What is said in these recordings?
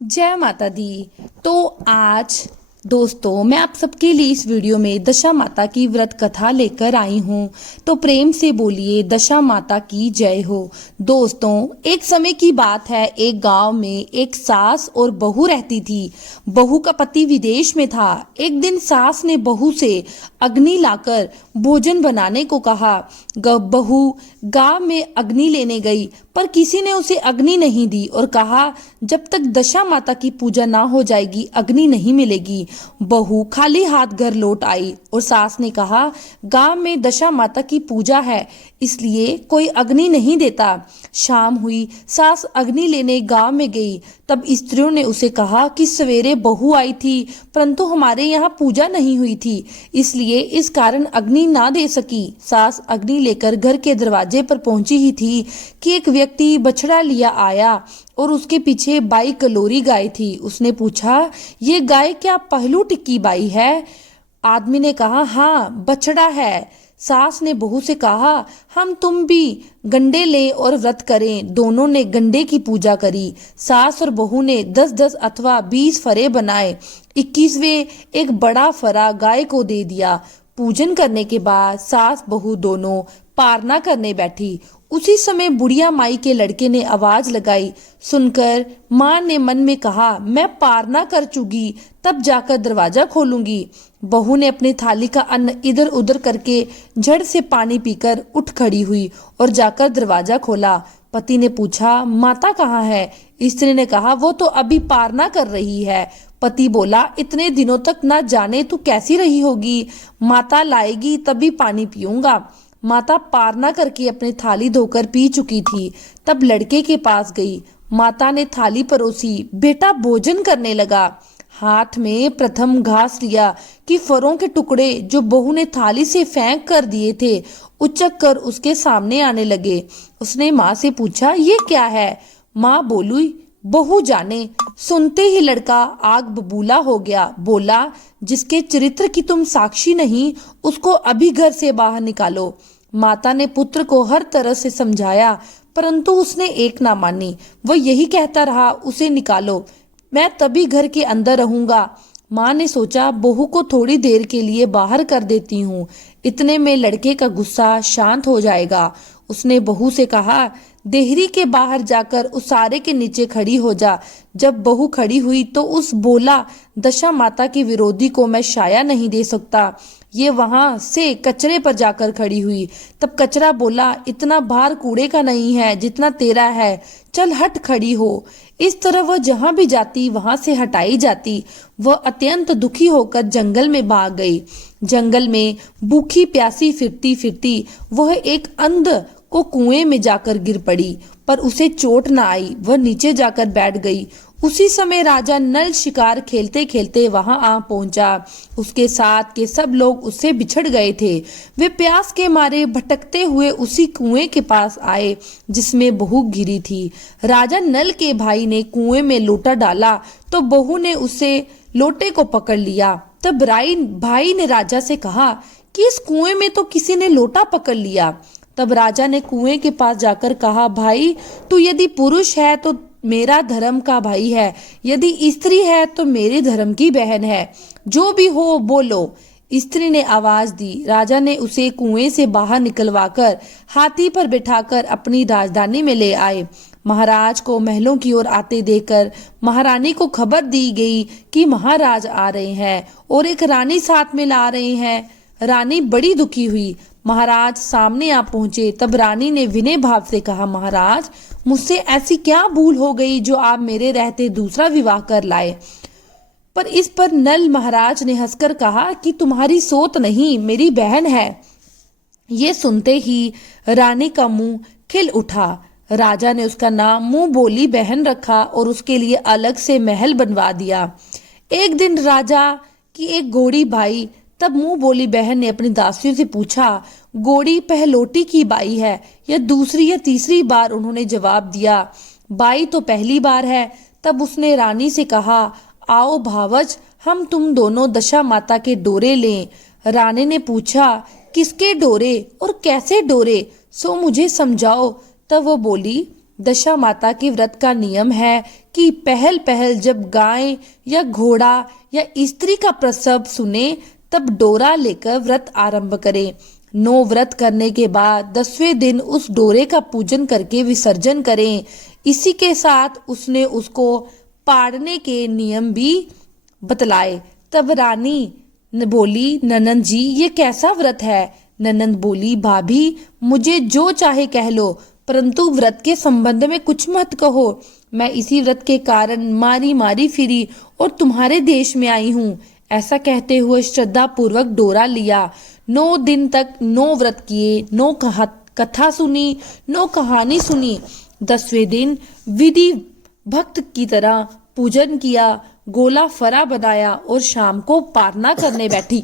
जय माता दी। तो आज दोस्तों मैं आप सबके लिए इस वीडियो में दशा माता की व्रत कथा लेकर आई हूँ। तो प्रेम से बोलिए दशा माता की जय हो। दोस्तों एक समय की बात है, एक गांव में एक सास और बहू रहती थी। बहू का पति विदेश में था। एक दिन सास ने बहू से अग्नि लाकर भोजन बनाने को कहा। बहू गांव में अग्नि लेने गई, पर किसी ने उसे अग्नि नहीं दी और कहा जब तक दशा माता की पूजा ना हो जाएगी अग्नि नहीं मिलेगी। बहू खाली हाथ घर लौट आई और सास ने कहा गांव में दशा माता की पूजा है, इसलिए कोई अग्नि नहीं देता। शाम हुई, सास अग्नि लेने गांव में गई। तब स्त्रियों ने उसे कहा कि सवेरे बहू आई थी, परंतु हमारे यहाँ पूजा नहीं हुई थी, इसलिए इस कारण अग्नि ना दे सकी। सास अग्नि लेकर घर के दरवाजे पर पहुंची ही थी कि एक व्यक्ति बछड़ा लिया आया और उसके पीछे 22 कलोरी गाय थी। उसने पूछा, ये गाय क्या पहलू टिक्की बाई है? आदमी ने कहा, हाँ बछड़ा है। सास ने बहू से कहा, हम तुम भी गंडे लें और व्रत करें। दोनों ने गंडे की पूजा करी। सास और बहू ने 10-10 अथवा 20 फरे बनाए। 21वें एक बड़ा फरा गाय को दे दिया। पूजन करने के बाद सास बहू दोनों पारना करने बैठी। उसी समय बुढ़िया माई के लड़के ने आवाज लगाई। सुनकर माँ ने मन में कहा, मैं पारना कर चुकी, तब जाकर दरवाजा खोलूंगी। बहू ने अपनी थाली का अन्न इधर उधर करके झट से पानी पीकर उठ खड़ी हुई और जाकर दरवाजा खोला। पति ने पूछा, माता कहाँ है? स्त्री ने कहा, वो तो अभी पारना कर रही है। पति बोला, इतने दिनों तक ना जाने तू कैसी रही होगी, माता लाएगी तभी पानी पीऊंगा। माता पारना करके अपनी थाली धोकर पी चुकी थी। तब लड़के के पास गई। माता ने थाली परोसी। बेटा भोजन करने लगा। हाथ में प्रथम घास लिया कि फरों के टुकड़े जो बहू ने थाली से फेंक कर दिए थे उचक कर उसके सामने आने लगे। उसने माँ से पूछा, ये क्या है? माँ बोली, बहू जाने। सुनते ही लड़का आग बबूला हो गया। बोला, जिसके चरित्र की तुम साक्षी नहीं उसको अभी घर से बाहर निकालो। माता ने पुत्र को हर तरह से समझाया, परंतु उसने एक ना मानी। वह यही कहता रहा, उसे निकालो, मैं तभी घर के अंदर रहूंगा। माँ ने सोचा, बहू को थोड़ी देर के लिए बाहर कर देती हूँ, इतने में लड़के का गुस्सा शांत हो जाएगा। उसने बहू से कहा, देहरी के बाहर जाकर उसारे के नीचे खड़ी हो जा। जब बहू खड़ी हुई तो उस बोला, दशा माता के विरोधी को मैं शाया नहीं दे सकता। ये वहां से कचरे पर जाकर खड़ी हुई। तब कचरा बोला, इतना भार कूड़े का नहीं है जितना तेरा है, चल हट खड़ी हो। इस तरह वह जहां भी जाती वहां से हटाई जाती। वह अत्यंत दुखी होकर जंगल में भाग गई। जंगल में भूखी प्यासी फिरती फिरती वह एक अंध को कुएं में जाकर गिर पड़ी, पर उसे चोट न आई। वह नीचे जाकर बैठ गई। उसी समय राजा नल शिकार खेलते खेलते वहां आ पहुंचा। उसके साथ के सब लोग उससे बिछड़ गए थे। वे प्यास के मारे भटकते हुए उसी कुएं के पास आए जिसमें बहू गिरी थी। राजा नल के भाई ने कुएं में लोटा डाला तो बहू ने उसे लोटे को पकड़ लिया। तब भाई ने राजा से कहा कि इस कुएं में तो किसी ने लोटा पकड़ लिया। तब राजा ने कुएं के पास जाकर कहा, भाई तू यदि पुरुष है तो मेरा धर्म का भाई है, यदि स्त्री है तो मेरे धर्म की बहन है, जो भी हो बोलो। स्त्री ने आवाज दी। राजा ने उसे कुएं से बाहर निकलवाकर हाथी पर बिठाकर अपनी राजधानी में ले आए। महाराज को महलों की ओर आते देखकर महारानी को खबर दी गई कि महाराज आ रहे हैं और एक रानी साथ में ला रहे हैं। रानी बड़ी दुखी हुई। महाराज सामने आ पहुंचे। तब रानी ने विनय भाव से कहा, महाराज मुझसे ऐसी क्या भूल हो गई जो आप मेरे रहते दूसरा विवाह कर लाए? पर इस पर नल महाराज ने हंसकर कहा कि तुम्हारी सोत नहीं, मेरी बहन है। ये सुनते ही रानी का मुंह खिल उठा। राजा ने उसका नाम मुंह बोली बहन रखा और उसके लिए अलग से महल बनवा दिया। एक दिन राजा की एक घोड़ी भाई। तब मुंह बोली बहन ने अपनी दासियों से पूछा, घोड़ी पहलोटी की बाई है या दूसरी या तीसरी बार? उन्होंने जवाब दिया, बाई तो पहली बार है। तब उसने रानी से कहा, आओ भावज, हम तुम दोनों दशा माता के डोरे लें। रानी ने पूछा, किसके डोरे और कैसे डोरे, सो मुझे समझाओ। तब वो बोली, दशा माता के व्रत का नियम है कि पहल पहल जब गाय या घोड़ा या स्त्री का प्रसव सुने तब डोरा लेकर व्रत आरंभ करें। 9 व्रत करने के बाद 10वें दिन उस डोरे का पूजन करके विसर्जन करें। इसी के साथ उसने उसको पाड़ने के नियम भी बतलाए। तब रानी बोली, ननंद जी ये कैसा व्रत है? ननंद बोली, भाभी मुझे जो चाहे कह लो, परंतु व्रत के संबंध में कुछ मत कहो। मैं इसी व्रत के कारण मारी मारी फिरी और तुम्हारे देश में आई हूँ। ऐसा कहते हुए श्रद्धा पूर्वक डोरा लिया। 9 दिन तक 9 व्रत किए, 9 कथा सुनी, 9 कहानी सुनी। 10वें दिन विधि भक्त की तरह पूजन किया, गोला फरा बनाया और शाम को पारना करने बैठी।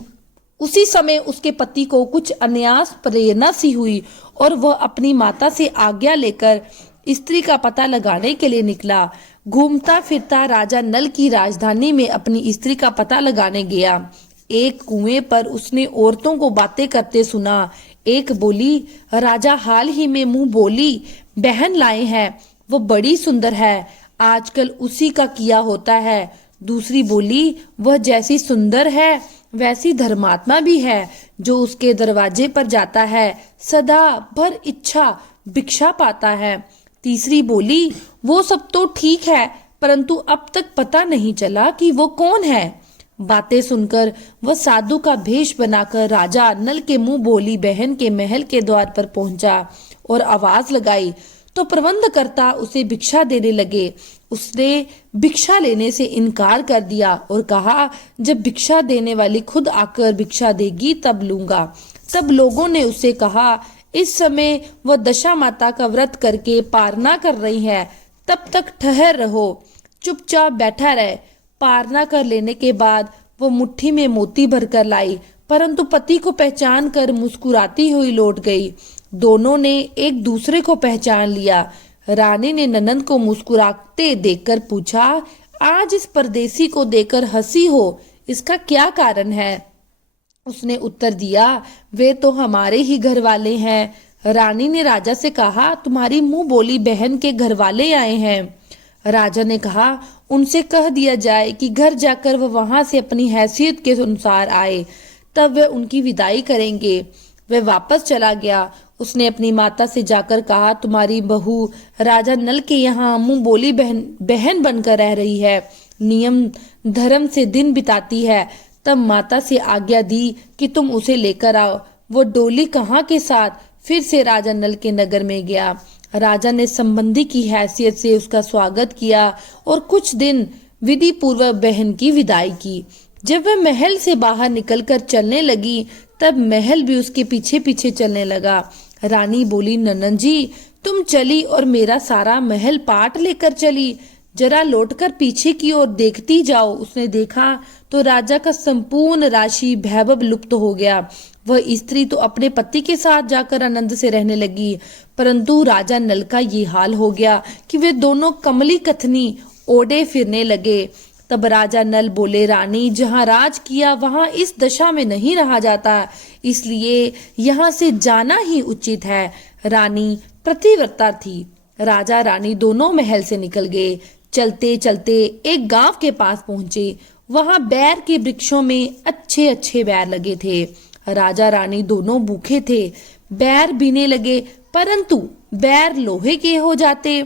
उसी समय उसके पति को कुछ अनायास प्रेरणा सी हुई और वह अपनी माता से आज्ञा लेकर स्त्री का पता लगाने के लिए निकला। घूमता फिरता राजा नल की राजधानी में अपनी स्त्री का पता लगाने गया। एक कुएं पर उसने औरतों को बातें करते सुना। एक बोली, राजा हाल ही में मुंह बोली बहन लाए हैं, वो बड़ी सुंदर है, आजकल उसी का किया होता है। दूसरी बोली, वह जैसी सुंदर है वैसी धर्मात्मा भी है, जो उसके दरवाजे पर जाता है सदा भर इच्छा भिक्षा पाता है। तीसरी बोली, वो सब तो ठीक है, परंतु अब तक पता नहीं चला कि वो कौन है। बातें सुनकर वह साधु का भेष बनाकर राजा नल के मुंह बोली बहन के महल के द्वार पर पहुंचा और आवाज लगाई तो प्रबंधकर्ता उसे भिक्षा देने लगे। उसने भिक्षा लेने से इनकार कर दिया और कहा, जब भिक्षा देने वाली खुद आकर भिक्षा देगी तब लूंगा। तब लोगों ने उसे कहा, इस समय वह दशा माता का व्रत करके पारना कर रही है, तब तक ठहर रहो, चुपचाप बैठा रहे। पारना कर लेने के बाद वो मुट्ठी में मोती भरकर लाई, परंतु पति को पहचान कर मुस्कुराती हुई लौट गई। दोनों ने एक दूसरे को पहचान लिया। रानी ने ननंद को मुस्कुराते देखकर पूछा, आज इस परदेसी को देखकर हंसी हो, इसका क्या कारण है? उसने उत्तर दिया, वे तो हमारे ही घर वाले हैं। रानी ने राजा से कहा, तुम्हारी मुंह बोली बहन के घर वाले आए हैं। राजा ने कहा, उनसे कह दिया जाए कि घर जाकर वह वहां से अपनी हैसियत के अनुसार आए, तब वे उनकी विदाई करेंगे। वह वापस चला गया। उसने अपनी माता से जाकर कहा, तुम्हारी बहू राजा नल के यहाँ मुंह बोली बहन बनकर रह रही है, नियम धर्म से दिन बिताती है। तब माता से आज्ञा दी कि तुम उसे लेकर आओ। वो डोली कहाँ के साथ फिर से राजा नल के नगर में गया। राजा ने संबंधी की हैसियत से उसका स्वागत किया और कुछ दिन विधि पूर्वक बहन की विदाई की। जब वह महल से बाहर निकलकर चलने लगी तब महल भी उसके पीछे पीछे चलने लगा। रानी बोली, ननंद जी तुम चली और मेरा सारा महल पाट लेकर चली, जरा लौटकर पीछे की ओर देखती जाओ। उसने देखा तो राजा का संपूर्ण राशि वैभव लुप्त हो गया। वह स्त्री तो अपने पति के साथ जाकर आनंद से रहने लगी, परंतु राजा नल का ये हाल हो गया कि वे दोनों कमली कथनी ओढ़े फिरने लगे। तब राजा नल बोले, रानी जहाँ राज किया वहाँ इस दशा में नहीं रहा जाता, इसलिए यहाँ से जाना ही उचित है। रानी प्रतिव्रता थी। राजा रानी दोनों महल से निकल गए। चलते चलते एक गांव के पास पहुंचे। वहां बैर के वृक्षों में अच्छे अच्छे बैर लगे थे। राजा रानी दोनों भूखे थे। बैर बीने लगे, परंतु बैर लोहे के हो जाते।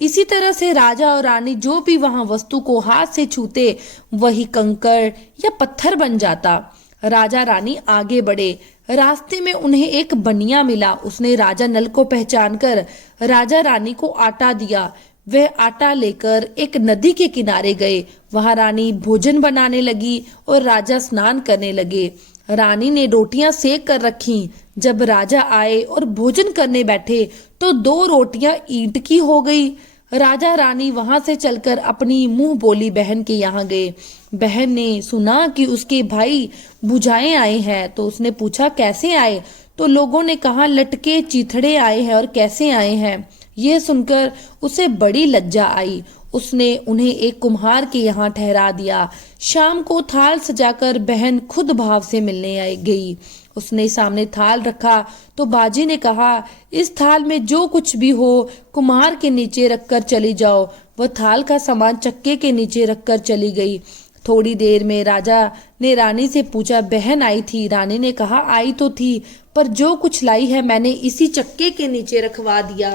इसी तरह से राजा और रानी जो भी वहां वस्तु को हाथ से छूते वही कंकड़ या पत्थर बन जाता। राजा रानी आगे बढ़े। रास्ते में उन्हें एक बनिया मिला। उसने राजा नल को पहचानकर राजा रानी को आटा दिया। वह आटा लेकर एक नदी के किनारे गए। वहां रानी भोजन बनाने लगी और राजा स्नान करने लगे। रानी ने रोटियां सेक कर रखी। जब राजा आए और भोजन करने बैठे तो 2 रोटियां ईंट की हो गई। राजा रानी वहां से चलकर अपनी मुंह बोली बहन के यहाँ गए। बहन ने सुना कि उसके भाई बुझाए आए हैं तो उसने पूछा, कैसे आए? तो लोगों ने कहा, लटके चिथड़े आए हैं और कैसे आए हैं। यह सुनकर उसे बड़ी लज्जा आई उसने उन्हें एक कुम्हार के यहाँ ठहरा दिया। शाम को थाल सजाकर बहन खुद भाव से मिलने गई। उसने सामने थाल रखा तो बाजी ने कहा, इस थाल में जो कुछ भी हो कुम्हार के नीचे रखकर चली जाओ। वह थाल का सामान चक्के के नीचे रखकर चली गई। थोड़ी देर में राजा ने रानी से पूछा, बहन आई थी? रानी ने कहा, आई तो थी, पर जो कुछ लाई है मैंने इसी चक्के के नीचे रखवा दिया।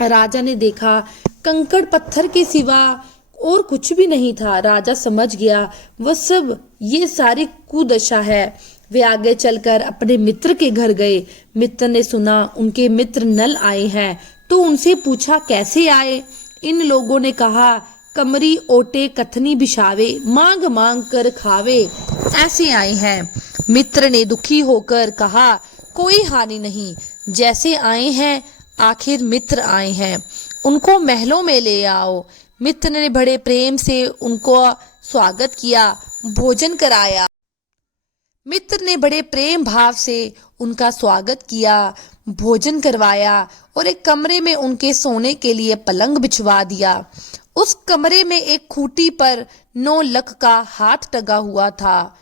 राजा ने देखा कंकड़ पत्थर के सिवा और कुछ भी नहीं था। राजा समझ गया वह सब ये सारी कुदशा है। वे आगे चलकर अपने मित्र के घर गए। मित्र ने सुना उनके मित्र नल आए हैं तो उनसे पूछा, कैसे आए? इन लोगों ने कहा, कमरी ओटे कथनी बिछावे, मांग मांग कर खावे, ऐसे आए हैं। मित्र ने दुखी होकर कहा, कोई हानि नहीं, जैसे आए हैं आखिर मित्र आए हैं, उनको महलों में ले आओ। मित्र ने बड़े प्रेम से उनको स्वागत किया, भोजन कराया। मित्र ने बड़े प्रेम भाव से उनका स्वागत किया, भोजन करवाया और एक कमरे में उनके सोने के लिए पलंग बिछवा दिया। उस कमरे में एक खूंटी पर 9 लख का हाथ टंगा हुआ था।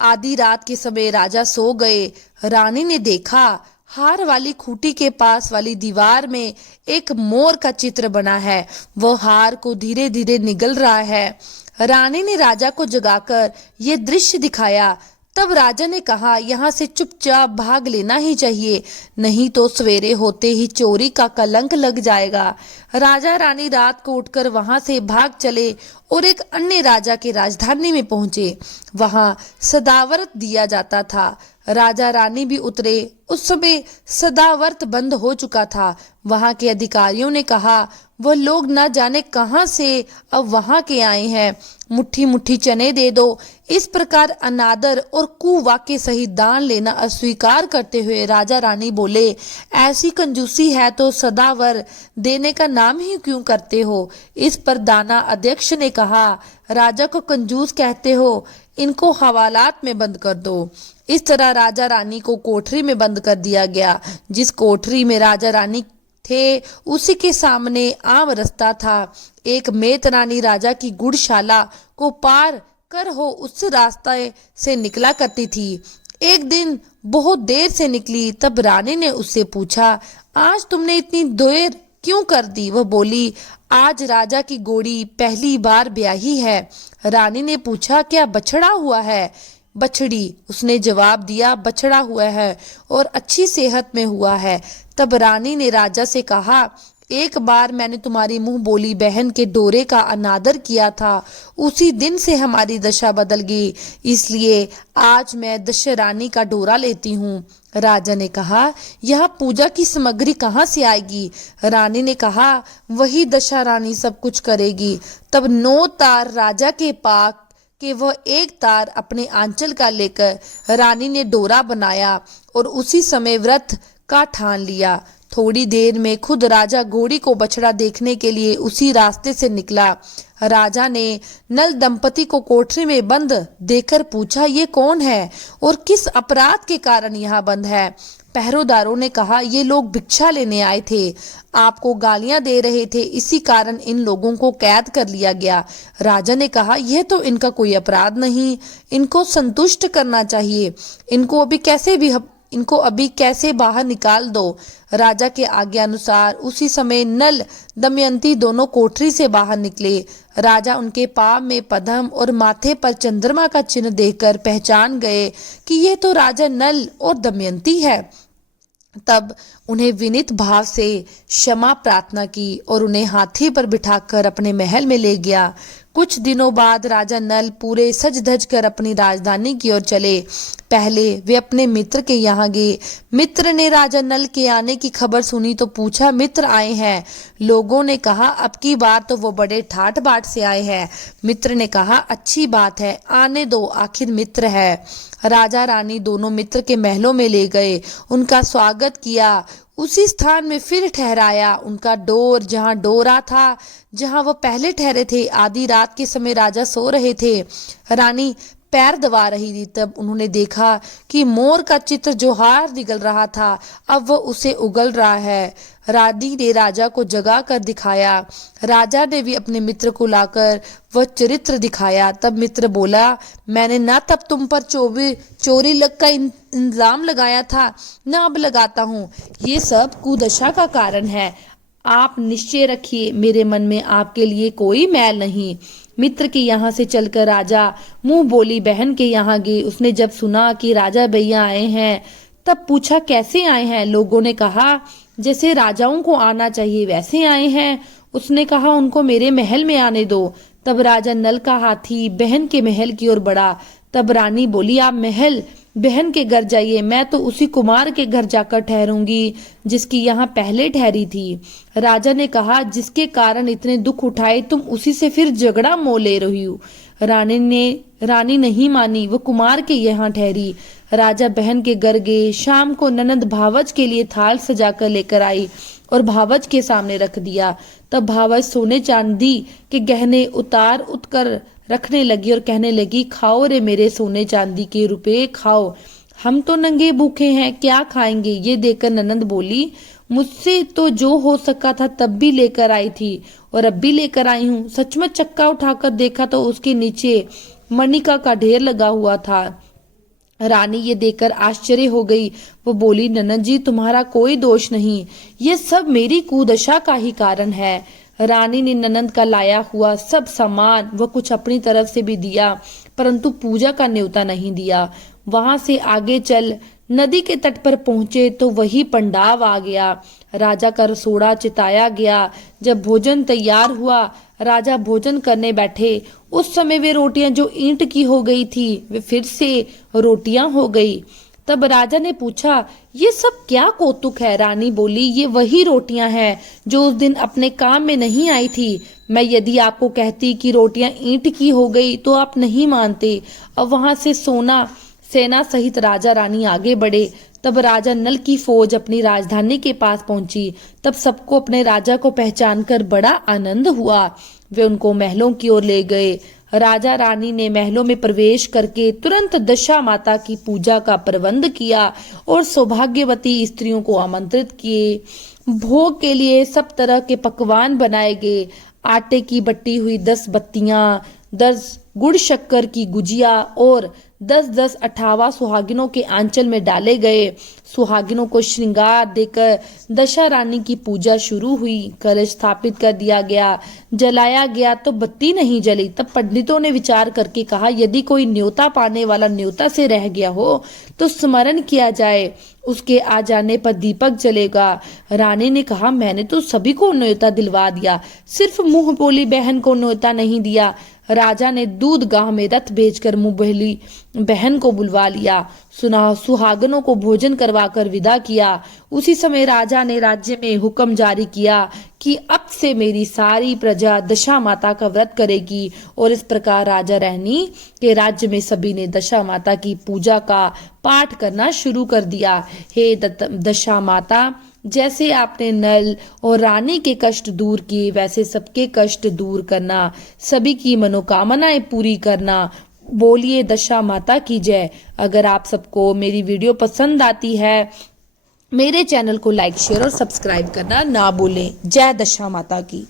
आधी रात के समय राजा सो गए। रानी ने देखा हार वाली खूंटी के पास वाली दीवार में एक मोर का चित्र बना है। वह हार को धीरे धीरे निगल रहा है। रानी ने राजा को जगाकर यह दृश्य दिखाया। तब राजा ने कहा, यहाँ से चुपचाप भाग लेना ही चाहिए, नहीं तो सवेरे होते ही चोरी का कलंक लग जाएगा। राजा रानी रात को उठकर वहां से भाग चले और एक अन्य राजा के राजधानी में पहुंचे। वहां सदाव्रत दिया जाता था। राजा रानी भी उतरे। उस समय सदाव्रत बंद हो चुका था। वहां के अधिकारियों ने कहा, वह लोग न जाने कहां से अब वहां के आए हैं, मुट्ठी मुट्ठी चने दे दो। इस प्रकार अनादर और कुवाक्य सहित दान लेना अस्वीकार करते हुए राजा रानी बोले, ऐसी कंजूसी है तो सदावर देने का नाम ही क्यों करते हो? इस पर दाना अध्यक्ष ने कहा, राजा को कंजूस कहते हो, इनको हवालात में बंद कर दो। इस तरह राजा रानी को कोठरी में बंद कर दिया गया। जिस कोठरी में राजा रानी थे उसी के सामने आम रास्ता था। एक मेतरानी राजा की गुड़शाला को पार कर हो उस रास्ते से निकला करती थी। एक दिन बहुत देर से निकली। तब रानी ने उससे पूछा, आज तुमने इतनी देर क्यों कर दी? वह बोली, आज राजा की घोड़ी पहली बार ब्याही है। रानी ने पूछा, क्या बछड़ा हुआ है? बछड़ी, उसने जवाब दिया, बछड़ा हुआ है और अच्छी सेहत में हुआ है। तब रानी ने राजा से कहा, एक बार मैंने तुम्हारी मुंह बोली बहन के डोरे का अनादर किया था, उसी दिन से हमारी दशा बदल गई, इसलिए आज मैं दशरानी का डोरा लेती हूँ। राजा ने कहा, यह पूजा की सामग्री कहाँ से आएगी? रानी ने कहा, वही दशा रानी सब कुछ करेगी। तब 9 तार राजा के पाक कि वह एक तार अपने आंचल का लेकर रानी ने डोरा बनाया और उसी समय व्रत का ठान लिया। थोड़ी देर में खुद राजा घोड़ी को बछड़ा देखने के लिए उसी रास्ते से निकला। राजा ने नल दंपति को कोठरी में बंद देखकर पूछा, ये कौन है और किस अपराध के कारण यहाँ बंद है? पहरेदारों ने कहा, ये लोग भिक्षा लेने आए थे, आपको गालियां दे रहे थे, इसी कारण इन लोगों को कैद कर लिया गया। राजा ने कहा, यह तो इनका कोई अपराध नहीं, इनको संतुष्ट करना चाहिए, इनको अभी कैसे बाहर निकाल दो। राजा के आज्ञा अनुसार उसी समय नल दमयंती दोनों कोठरी से बाहर निकले। राजा उनके पांव में पद्म और माथे पर चंद्रमा का चिन्ह देखकर पहचान गए कि यह तो राजा नल और दमयंती है। तब उन्हें विनीत भाव से क्षमा प्रार्थना की और उन्हें हाथी पर बिठाकर अपने महल में ले गया। कुछ दिनों बाद राजा नल पूरे सज धज कर अपनी राजधानी की ओर चले। पहले वे अपने मित्र के यहाँ गए। मित्र ने राजा नल के आने की खबर सुनी तो पूछा, मित्र आए हैं? लोगों ने कहा, अब की बार तो वो बड़े ठाट बाट से आए हैं। मित्र ने कहा, अच्छी बात है, आने दो, आखिर मित्र है। राजा रानी दोनों मित्र के महलों में ले गए, उनका स्वागत किया, उसी स्थान में फिर ठहराया। उनका डोर जहाँ डोरा था, जहाँ वह पहले ठहरे थे। आधी रात के समय राजा सो रहे थे। रानी पैर दबा रही थी, तब उन्होंने देखा कि मोर का चित्र जो हार निगल रहा था अब वह उसे उगल रहा है। रानी ने राजा को जगा कर दिखाया। राजा ने भी अपने मित्र को लाकर वह चरित्र दिखाया। तब मित्र बोला, मैंने ना तब तुम पर चोरी लग का इल्जाम लगाया था, न अब लगाता हूँ। ये सब कुदशा का कारण है। आप निश्चय रखिए, मेरे मन में आपके लिए कोई मैल नहीं। मित्र के यहाँ से चलकर राजा मुंह बोली बहन के यहाँ गए। उसने जब सुना कि राजा भैया आए हैं तब पूछा, कैसे आए हैं? लोगों ने कहा, जैसे राजाओं को आना चाहिए वैसे आए हैं। उसने कहा, उनको मेरे महल में आने दो। तब राजा नल का हाथी बहन के महल की ओर बढ़ा। तब रानी बोली, आप महल बहन के घर जाइए, मैं तो उसी कुमार के घर जाकर ठहरूंगी जिसकी यहाँ पहले ठहरी थी। राजा ने कहा, जिसके कारण इतने दुख उठाए तुम उसी से फिर झगड़ा मोल ले रही हो। रानी नहीं मानी, वो कुमार के यहाँ ठहरी। राजा बहन के घर गए। शाम को ननद भावज के लिए थाल सजाकर लेकर आई और भावज के सामने रख दिया। तब भावज सोने चांदी के गहने उतार उतर रखने लगी और कहने लगी, खाओ रे मेरे सोने चांदी के रुपए, खाओ, हम तो नंगे भूखे हैं, क्या खाएंगे? ये देखकर ननंद बोली, मुझसे तो जो हो सका था तब भी लेकर आई थी और अब भी लेकर आई हूँ। सचमुच चक्का उठाकर देखा तो उसके नीचे मणिका का ढेर लगा हुआ था। रानी ये देखकर आश्चर्य हो गई। वो बोली, ननद जी, तुम्हारा कोई दोष नहीं, ये सब मेरी कुदशा का ही कारण है। रानी ने ननंद का लाया हुआ सब सामान वह कुछ अपनी तरफ से भी दिया, परंतु पूजा का न्योता नहीं दिया। वहां से आगे चल नदी के तट पर पहुंचे तो वही पंडाव आ गया। राजा का रसोड़ा चिताया गया। जब भोजन तैयार हुआ, राजा भोजन करने बैठे। उस समय वे रोटियां जो ईंट की हो गई थी वे फिर से रोटियां हो गई। तब राजा ने पूछा, ये सब क्या कौतुक है? रानी बोली, ये वही रोटियां हैं जो उस दिन अपने काम में नहीं आई थी। मैं यदि आपको कहती कि रोटियां ईंट की हो गई तो आप नहीं मानते। अब वहां से सेना सहित राजा रानी आगे बढ़े। तब राजा नल की फौज अपनी राजधानी के पास पहुंची। तब सबको अपने राजा को पहचानकर बड़ा आनंद हुआ। वे उनको महलों की ओर ले गए। राजा रानी ने महलों में प्रवेश करके तुरंत दशा माता की पूजा का प्रबंध किया और सौभाग्यवती स्त्रियों को आमंत्रित किए। भोग के लिए सब तरह के पकवान बनाए गए। आटे की बटी हुई 10 बत्तियां, 10 गुड़ शक्कर की गुजिया और 10-10 अठावा सुहागिनों के आंचल में डाले गए। सुहागिनों को श्रृंगार देकर दशा रानी की पूजा शुरू हुई। कलश स्थापित कर दिया गया। जलाया गया तो बत्ती नहीं जली। तब पंडितों ने विचार करके कहा, यदि कोई न्योता पाने वाला न्योता से रह गया हो तो स्मरण किया जाए, उसके आ जाने पर दीपक जलेगा। रानी ने कहा, मैंने तो सभी को न्योता दिलवा दिया, सिर्फ मुंह बोली बहन को न्योता नहीं दिया। राजा ने दूध गांव में रथ भेजकर मुंह बोली बहन को बुलवा लिया। सुहागनों को भोजन करवाकर विदा किया। उसी समय राजा ने राज्य में हुक्म जारी किया कि अब से मेरी सारी प्रजा दशा माता का व्रत करेगी। और इस प्रकार राजा रानी के राज्य में सभी ने दशा माता की पूजा का पाठ करना शुरू कर दिया। हे दशा माता, जैसे आपने नल और रानी के कष्ट दूर किए वैसे सबके कष्ट दूर करना, सभी की मनोकामनाएं पूरी करना। बोलिए दशा माता की जय। अगर आप सबको मेरी वीडियो पसंद आती है, मेरे चैनल को लाइक, शेयर और सब्सक्राइब करना ना भूलें। जय दशा माता की।